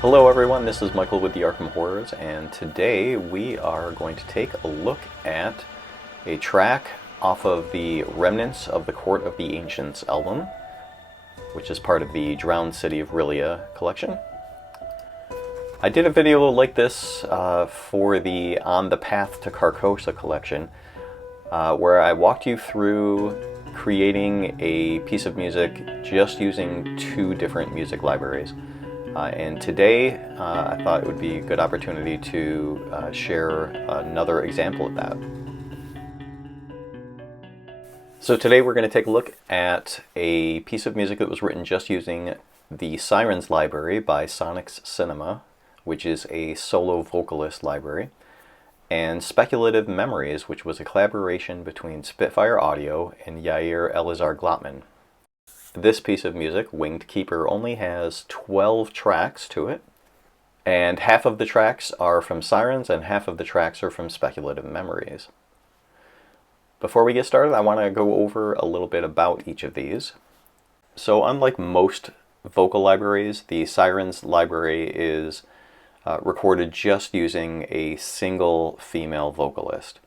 Hello everyone, this is Michael with the Arkham Horrors, and today we are going to take a look at a track off of the Remnants of the Court of the Ancients album, which is part of the Drowned City of Rilia collection. I did a video like this for the On the Path to Carcosa collection, where I walked you through creating a piece of music just using two different music libraries. And today I thought it would be a good opportunity to share another example of that. So today we're going to take a look at a piece of music that was written just using the Sirens library by Sonixinema, which is a solo vocalist library, and Speculative Memories, which was a collaboration between Spitfire Audio and Yair Elazar Glotman. This piece of music, Winged Keeper, only has 12 tracks to it, and half of the tracks are from Sirens and half of the tracks are from Speculative Memories. Before we get started, I want to go over a little bit about each of these. So unlike most vocal libraries, the Sirens library is recorded just using a single female vocalist.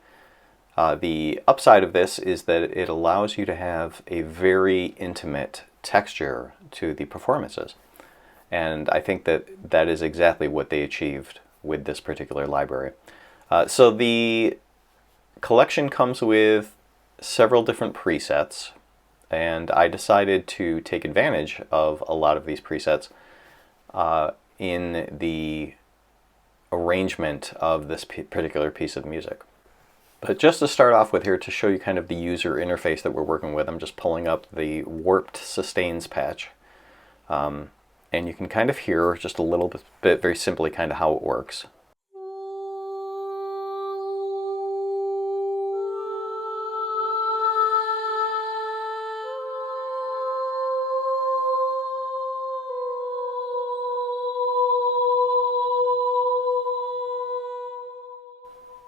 The upside of this is that it allows you to have a very intimate texture to the performances. And I think that that is exactly what they achieved with this particular library. So the collection comes with several different presets, and I decided to take advantage of a lot of these presets in the arrangement of this particular piece of music. But just to start off with here, to show you kind of the user interface that we're working with, I'm just pulling up the Warped Sustains patch. And you can kind of hear just a little bit very simply kind of how it works.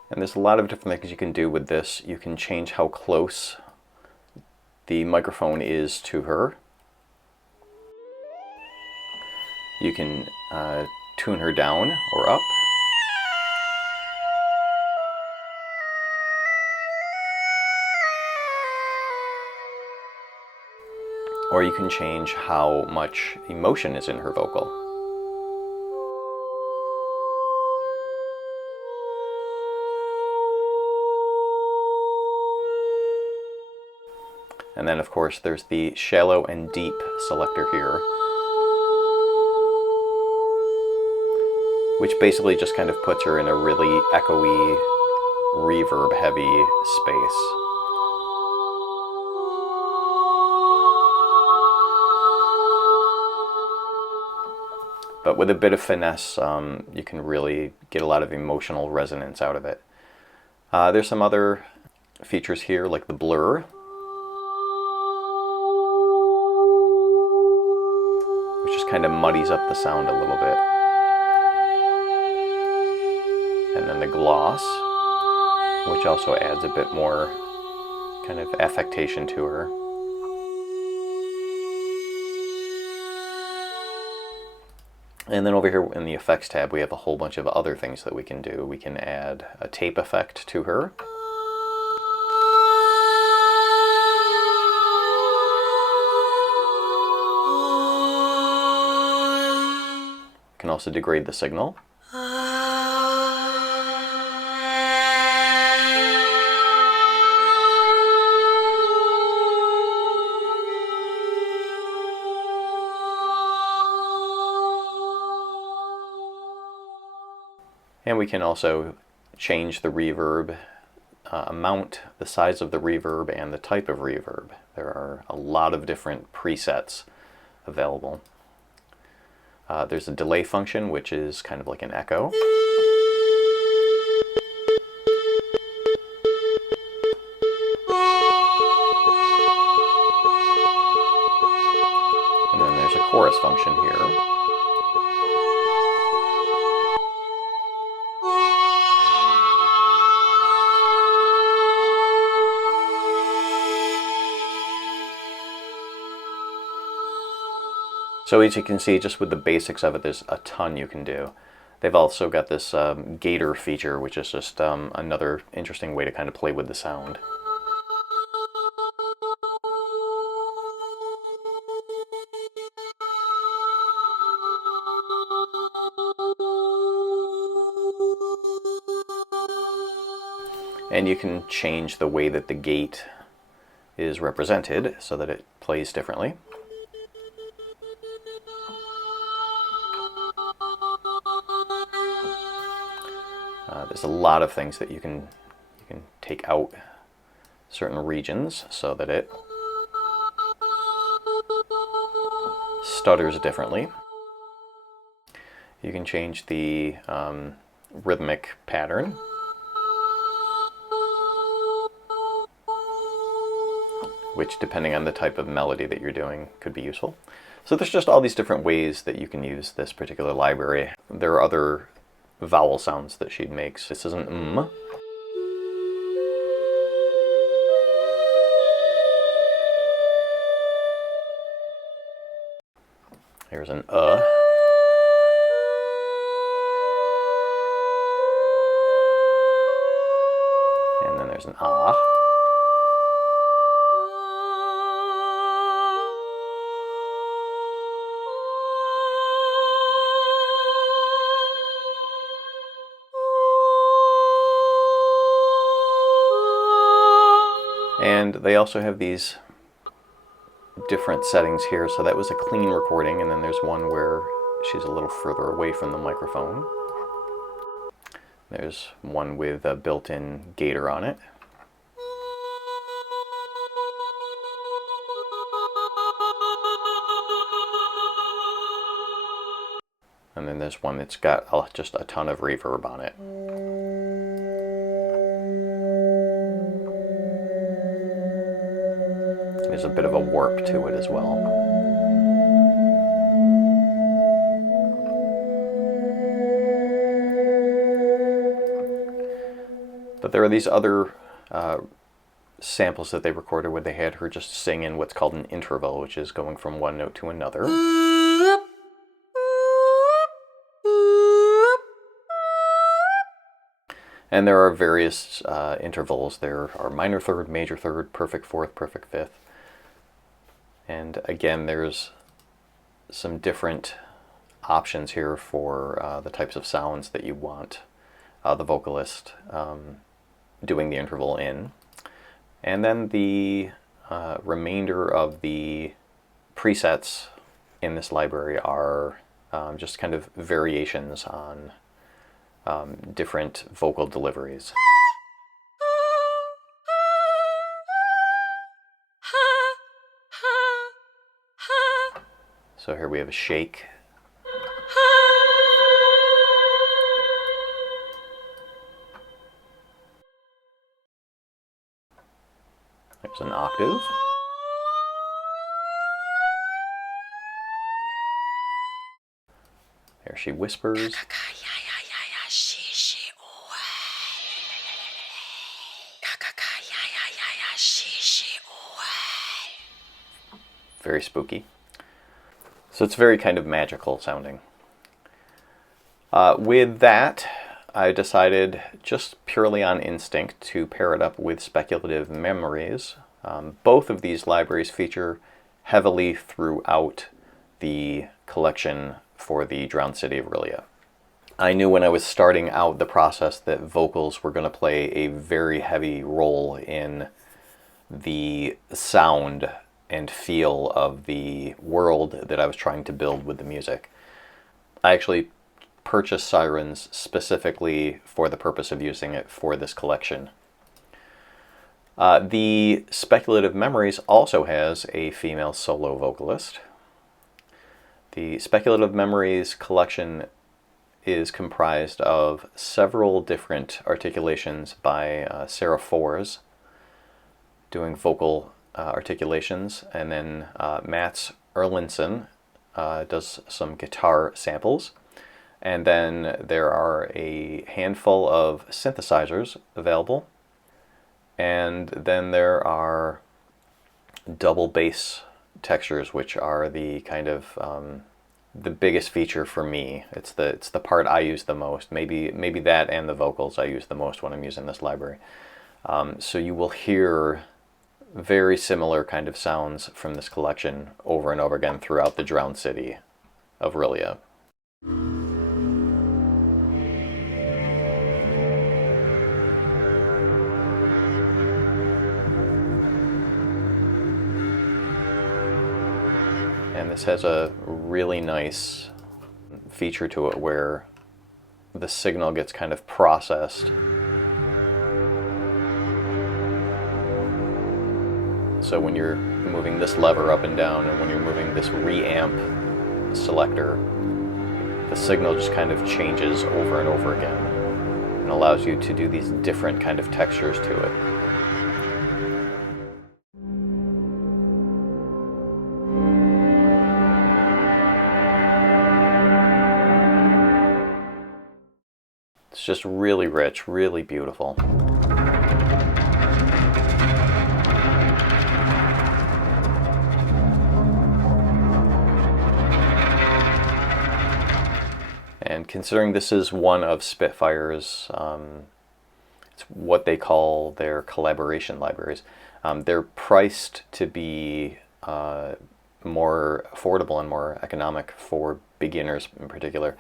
And there's a lot of different things you can do with this. You can change how close the microphone is to her. You can tune her down or up. Or you can change how much emotion is in her vocal. And then, of course, there's the shallow and deep selector here, which basically just kind of puts her in a really echoey, reverb-heavy space. But with a bit of finesse, you can really get a lot of emotional resonance out of it. There's some other features here, like the blur, which just kind of muddies up the sound a little bit. And then the gloss, which also adds a bit more kind of affectation to her. And then over here in the effects tab, we have a whole bunch of other things that we can do. We can add a tape effect to her. Can also degrade the signal. And we can also change the reverb amount, the size of the reverb, and the type of reverb. There are a lot of different presets available. There's a delay function, which is kind of like an echo. And then there's a chorus function here. So as you can see, just with the basics of it, there's a ton you can do. They've also got this gator feature, which is just another interesting way to kind of play with the sound. And you can change the way that the gate is represented so that it plays differently. There's a lot of things that you can take out certain regions so that it stutters differently. You can change the rhythmic pattern, which, depending on the type of melody that you're doing, could be useful. So there's just all these different ways that you can use this particular library. There are other vowel sounds that she makes. This is an m. Here's an and then there's an ah. And they also have these different settings here. So that was a clean recording, and then there's one where she's a little further away from the microphone. There's one with a built-in gator on it. And then there's one that's got just a ton of reverb on it. There's a bit of a warp to it as well. But there are these other samples that they recorded where they had her just sing in what's called an interval, which is going from one note to another. And there are various intervals. There are minor third, major third, perfect fourth, perfect fifth. And again, there's some different options here for the types of sounds that you want the vocalist doing the interval in. And then the remainder of the presets in this library are just kind of variations on different vocal deliveries. So here we have a shake. There's an octave. There she whispers. Very spooky. So it's very kind of magical sounding. With that, I decided just purely on instinct to pair it up with Speculative Memories. Both of these libraries feature heavily throughout the collection for the Drowned City of Rillia. I knew when I was starting out the process that vocals were going to play a very heavy role in the sound and feel of the world that I was trying to build with the music. I actually purchased Sirens specifically for the purpose of using it for this collection. The Speculative Memories also has a female solo vocalist. The Speculative Memories collection is comprised of several different articulations by Sarah Foers doing vocal articulations, and then Mats Erlandson does some guitar samples, and then there are a handful of synthesizers available, and then there are double bass textures, which are the kind of the biggest feature for me. It's the part I use the most. Maybe that and the vocals I use the most when I'm using this library. So you will hear very similar kind of sounds from this collection over and over again throughout the drowned city of Rilia. And this has a really nice feature to it where the signal gets kind of processed. So when you're moving this lever up and down, and when you're moving this reamp selector, the signal just kind of changes over and over again and allows you to do these different kind of textures to it. It's just really rich, really beautiful. And considering this is one of Spitfire's, it's what they call their collaboration libraries, they're priced to be more affordable and more economic for beginners in particular.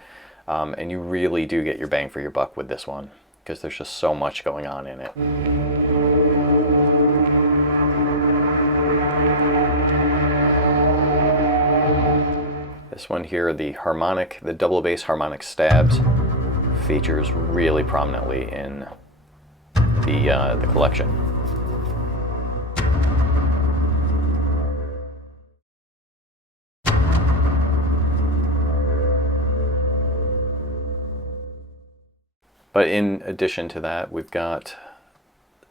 And you really do get your bang for your buck with this one, because there's just so much going on in it. This one here, the double bass harmonic stabs, features really prominently in the collection. But in addition to that, we've got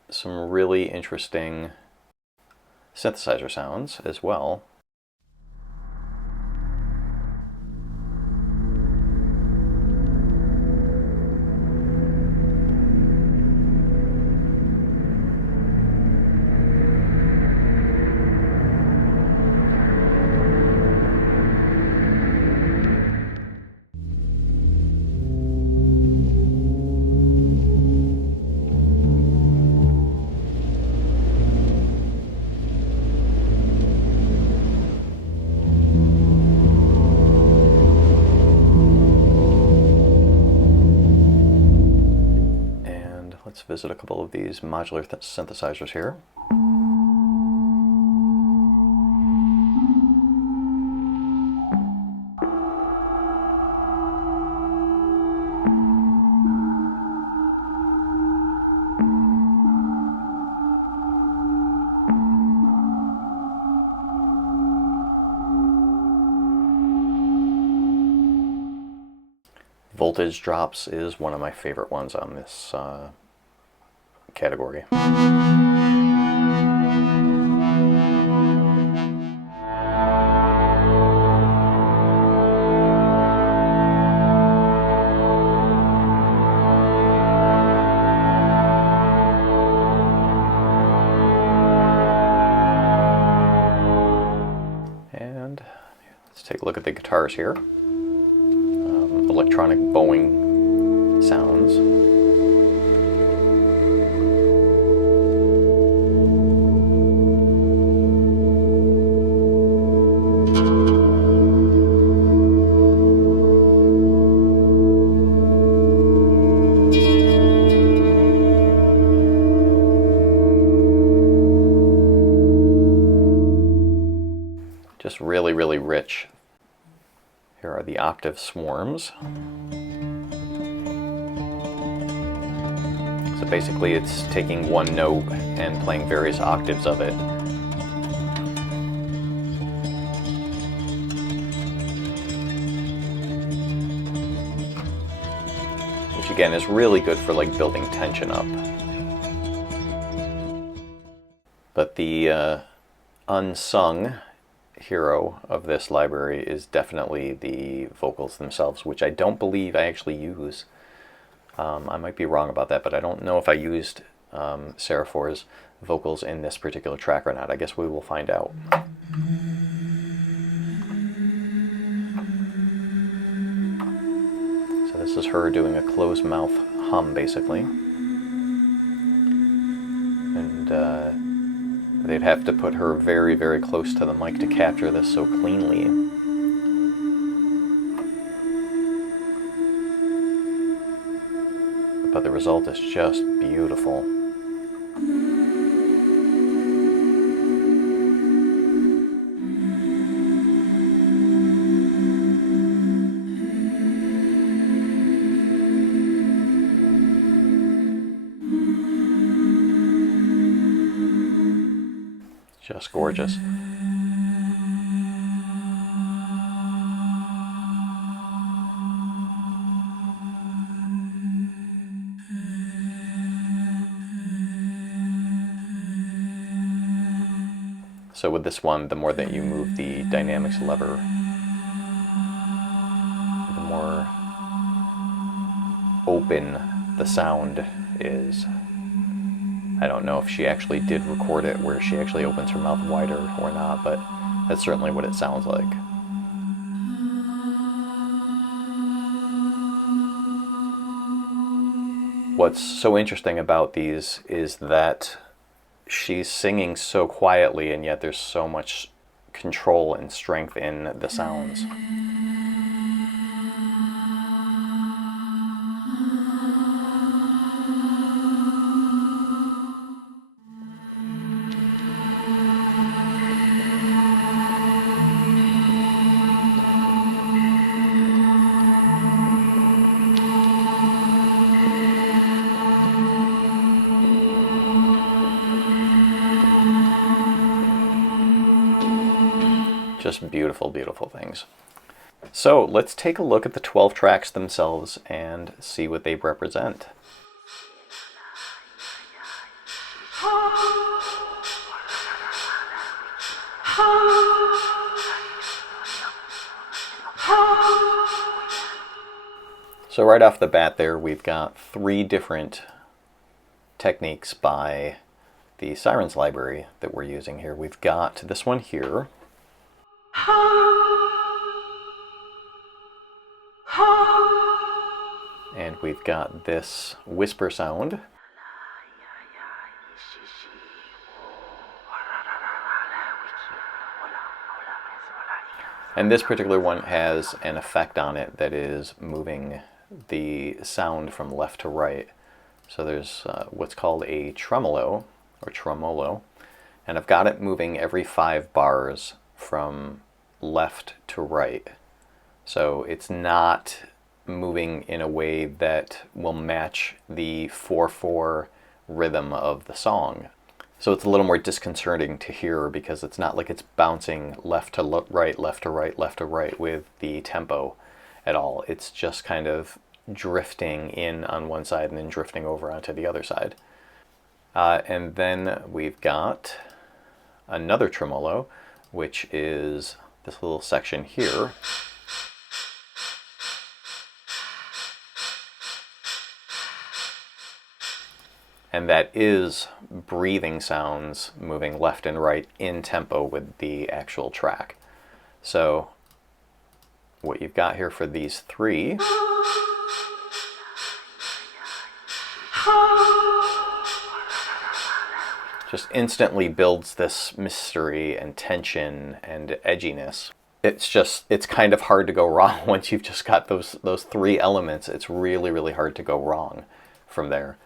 some really interesting synthesizer sounds as well. Let's visit a couple of these modular synthesizers here. Voltage drops is one of my favorite ones on this category. And let's take a look at the guitars here. Electronic bowing sounds. Just really, really rich. Here are the octave swarms. So basically it's taking one note and playing various octaves of it. Which again is really good for like building tension up. But the unsung hero of this library is definitely the vocals themselves, which I don't believe I actually use. I might be wrong about that, but I don't know if I used Seraphor's vocals in this particular track or not. I guess we will find out. This is her doing a closed mouth hum, basically. And they'd have to put her very, very close to the mic to capture this so cleanly. But the result is just beautiful. Just gorgeous. So with this one, the more that you move the dynamics lever, the more open the sound is. I don't know if she actually did record it where she actually opens her mouth wider or not, but that's certainly what it sounds like. What's so interesting about these is that she's singing so quietly, and yet there's so much control and strength in the sounds. Just beautiful, beautiful things. So let's take a look at the 12 tracks themselves and see what they represent. So right off the bat there, we've got 3 different techniques by the Sirens library that we're using here. We've got this one here. And we've got this whisper sound. And this particular one has an effect on it that is moving the sound from left to right. So there's what's called a tremolo, or tremolo, and I've got it moving every 5 bars from left to right. So it's not moving in a way that will match the 4/4 rhythm of the song. So it's a little more disconcerting to hear because it's not like it's bouncing left to right, left to right, left to right with the tempo at all. It's just kind of drifting in on one side and then drifting over onto the other side. And then we've got another tremolo, which is this little section here. And that is breathing sounds moving left and right in tempo with the actual track. So what you've got here for these 3 just instantly builds this mystery and tension and edginess. It's kind of hard to go wrong once you've just got those 3 elements. It's really, really hard to go wrong from there.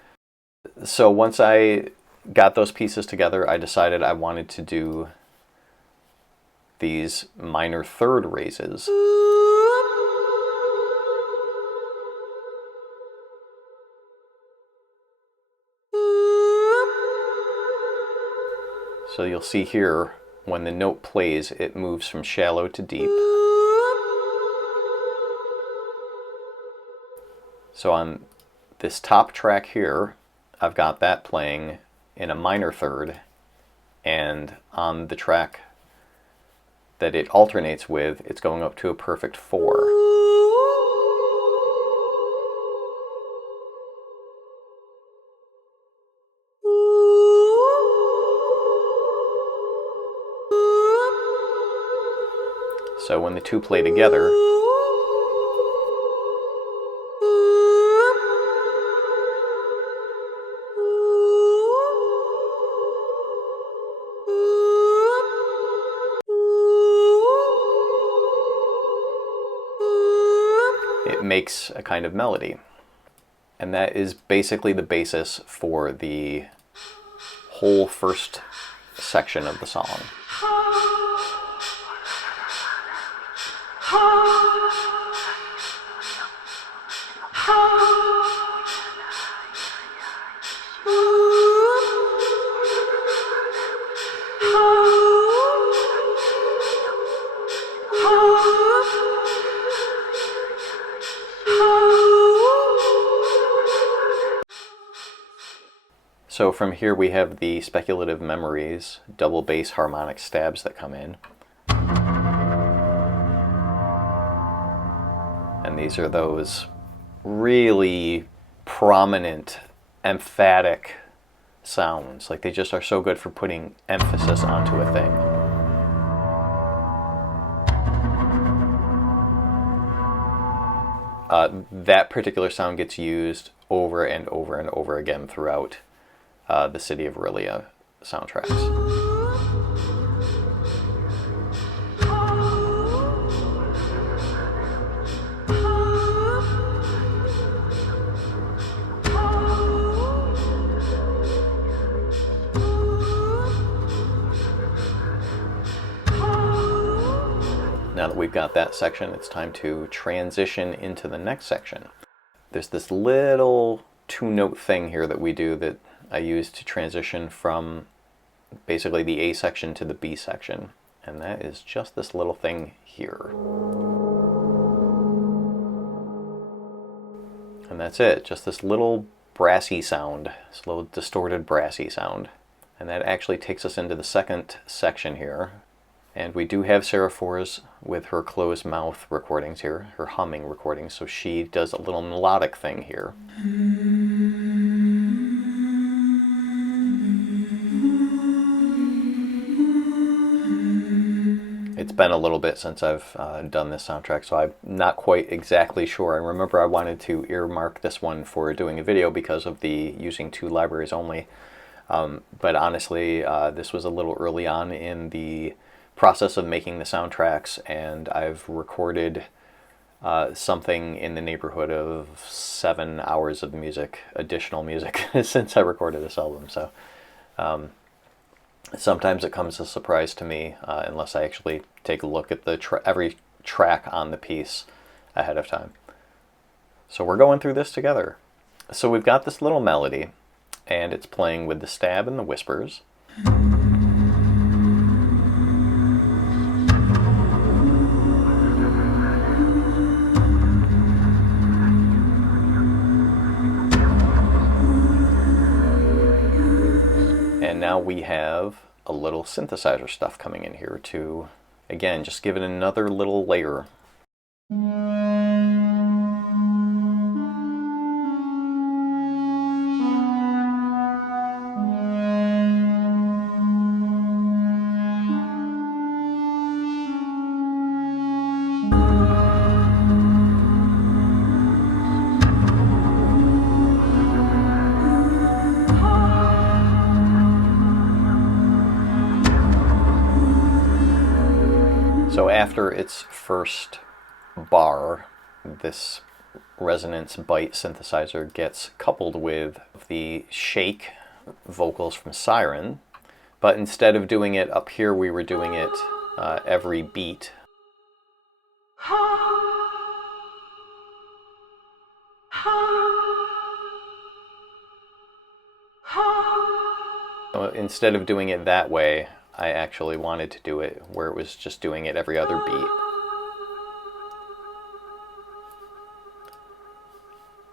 So once I got those pieces together, I decided I wanted to do these minor third raises. So you'll see here, when the note plays, it moves from shallow to deep. So on this top track here, I've got that playing in a minor third, and on the track that it alternates with, it's going up to a perfect 4. So when the 2 play together, makes a kind of melody. And that is basically the basis for the whole first section of the song. So from here we have the speculative memories, double bass harmonic stabs that come in. And these are those really prominent, emphatic sounds. Like, they just are so good for putting emphasis onto a thing. That particular sound gets used over and over and over again throughout the City of Aurelia soundtracks. Now that we've got that section, it's time to transition into the next section. There's this little two-note thing here that we do that I use to transition from basically the A section to the B section, and that is just this little thing here. And that's it, just this little brassy sound, this little distorted brassy sound. And that actually takes us into the second section here. And we do have Sarah Fours with her closed mouth recordings here, her humming recordings, so she does a little melodic thing here. It's been a little bit since I've done this soundtrack, so I'm not quite exactly sure. I remember I wanted to earmark this one for doing a video because of the using 2 libraries only. But honestly, this was a little early on in the process of making the soundtracks, and I've recorded something in the neighborhood of 7 hours of music, additional music, since I recorded this album. So sometimes it comes as a surprise to me unless I actually take a look at the every track on the piece ahead of time. So we're going through this together. So we've got this little melody, and it's playing with the stab and the whispers. And now we have a little synthesizer stuff coming in here to, again, just give it another little layer. So after its first bar, this resonance bite synthesizer gets coupled with the shake vocals from Siren, but instead of doing it up here, we were doing it every beat. Instead of doing it that way, I actually wanted to do it where it was just doing it every other beat.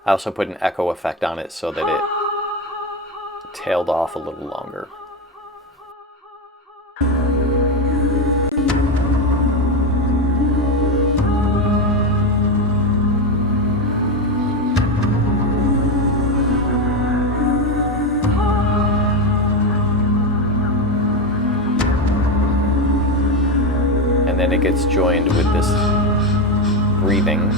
I also put an echo effect on it so that it tailed off a little longer. And then it gets joined with this breathing.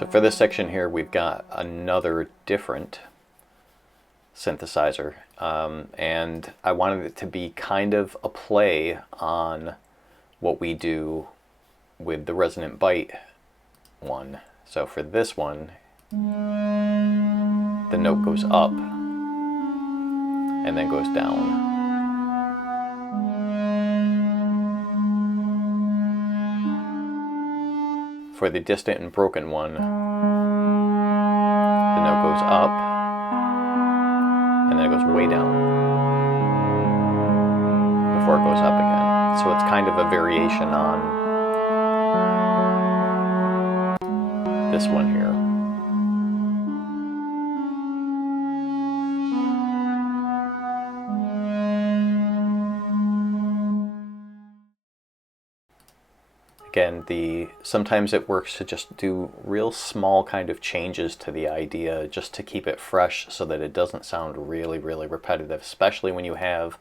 So for this section here, we've got another different synthesizer, and I wanted it to be kind of a play on what we do with the resonant bite one. So for this one, the note goes up and then goes down. For the distant and broken one, the note goes up and then it goes way down before it goes up again. So it's kind of a variation on this one here. Again, sometimes it works to just do real small kind of changes to the idea just to keep it fresh so that it doesn't sound really, really repetitive, especially when you have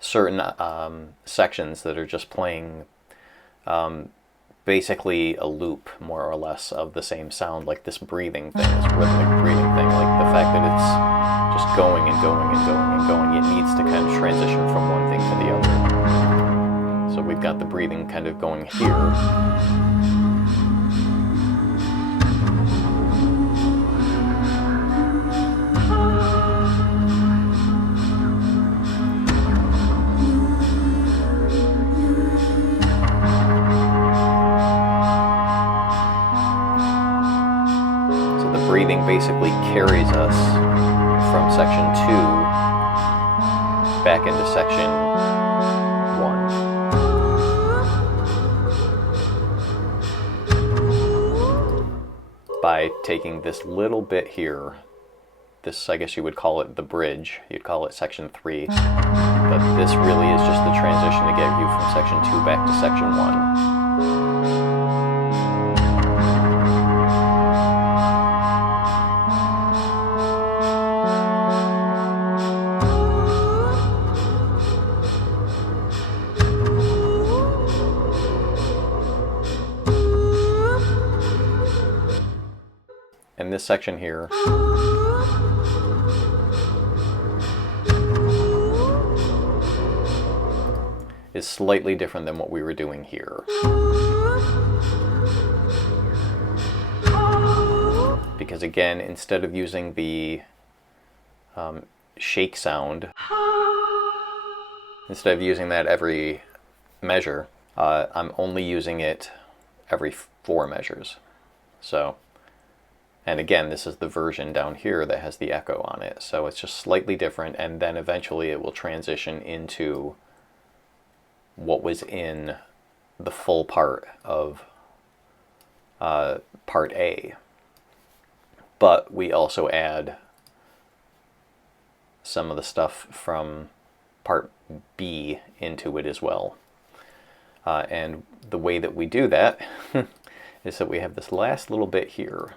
certain sections that are just playing basically a loop, more or less, of the same sound, like this breathing thing, this rhythmic breathing thing, like the fact that it's just going and going and going and going. It needs to kind of transition from one thing to the other. So we've got the breathing kind of going here. So the breathing basically carries us from section 2 back into section 1. By taking this little bit here, this, I guess you would call it the bridge, you'd call it section 3, but this really is just the transition to get you from section 2 back to section 1. And this section here is slightly different than what we were doing here. Because again, instead of using the shake sound, instead of using that every measure, I'm only using it every 4 measures. So, and again, this is the version down here that has the echo on it. So it's just slightly different, and then eventually it will transition into what was in the full part of part A. But we also add some of the stuff from part B into it as well. And the way that we do that is that we have this last little bit here.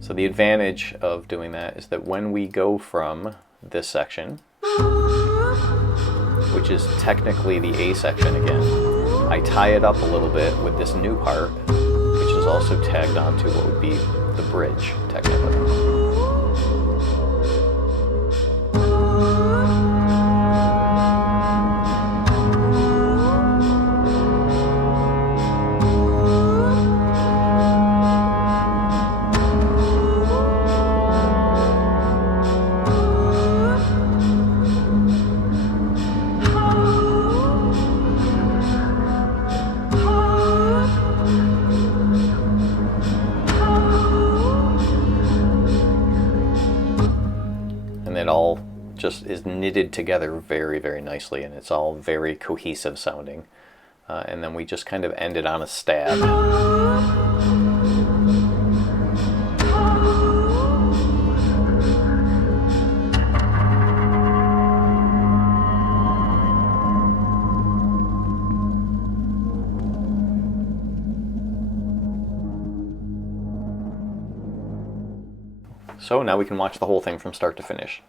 So the advantage of doing that is that when we go from this section, which is technically the A section again, I tie it up a little bit with this new part, which is also tagged onto what would be the bridge, technically. It all just is knitted together very, very nicely, and it's all very cohesive sounding. And then we just kind of end it on a stab. So now we can watch the whole thing from start to finish.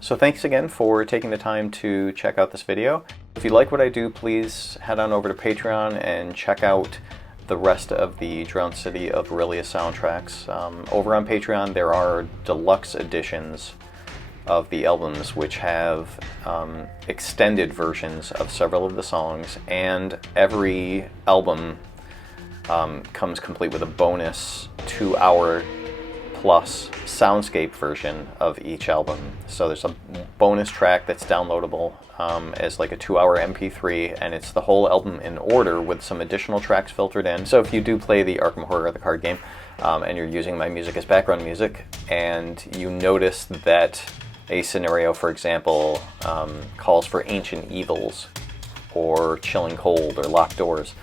So thanks again for taking the time to check out this video. If you like what I do, please head on over to Patreon and check out the rest of the Drowned City of Aurelia soundtracks. Over on Patreon there are deluxe editions of the albums which have extended versions of several of the songs, and every album comes complete with a bonus 2-hour plus soundscape version of each album. So there's a bonus track that's downloadable as like a 2-hour MP3, and it's the whole album in order with some additional tracks filtered in. So if you do play the Arkham Horror, the card game, and you're using my music as background music, and you notice that a scenario, for example, calls for ancient evils, or chilling cold, or locked doors,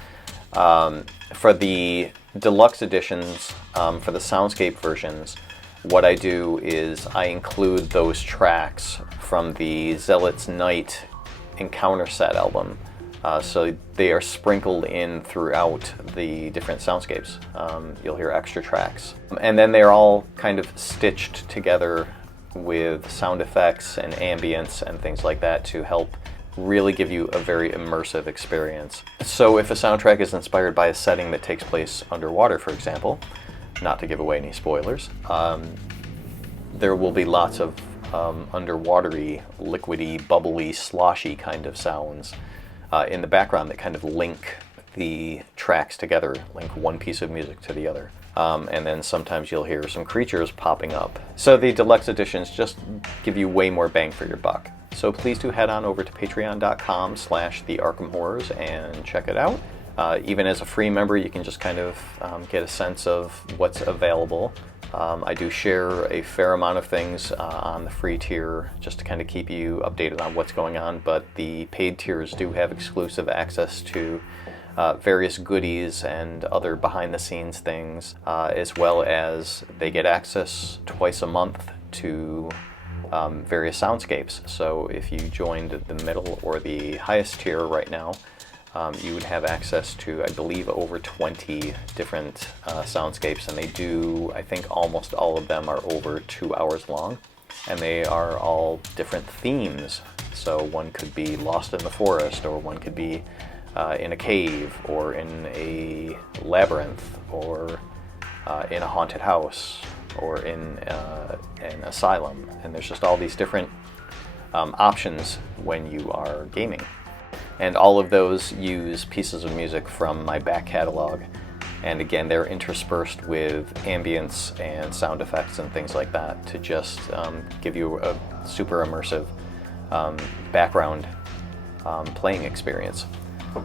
for the deluxe editions, for the soundscape versions, what I do is I include those tracks from the Zealot's Night Encounter Set album. So they are sprinkled in throughout the different soundscapes. You'll hear extra tracks. And then they're all kind of stitched together with sound effects and ambience and things like that to help really give you a very immersive experience. So if a soundtrack is inspired by a setting that takes place underwater, for example, not to give away any spoilers, there will be lots of underwatery, liquidy, bubbly, sloshy kind of sounds in the background that kind of link the tracks together, link one piece of music to the other. and then sometimes you'll hear some creatures popping up. So the deluxe editions just give you way more bang for your buck. So please do head on over to patreon.com/thearkhamhorrors and check it out. Even as a free member, you can just kind of get a sense of what's available. I do share a fair amount of things on the free tier just to kind of keep you updated on what's going on, but the paid tiers do have exclusive access to various goodies and other behind-the-scenes things, as well as they get access twice a month to various soundscapes. So if you joined the middle or the highest tier right now, you would have access to, I believe, over 20 different soundscapes, and they do, I think almost all of them are over 2 hours long, and they are all different themes. So one could be lost in the forest, or one could be in a cave, or in a labyrinth, or in a haunted house, or in an asylum, and there's just all these different options when you are gaming. And all of those use pieces of music from my back catalog. And again, they're interspersed with ambience and sound effects and things like that to just give you a super immersive background playing experience.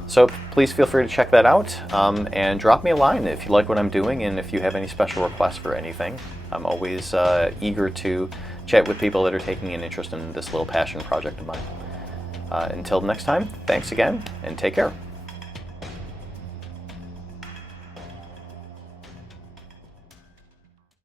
So please feel free to check that out and drop me a line if you like what I'm doing and if you have any special requests for anything. I'm always eager to chat with people that are taking an interest in this little passion project of mine. Until next time, thanks again, and take care.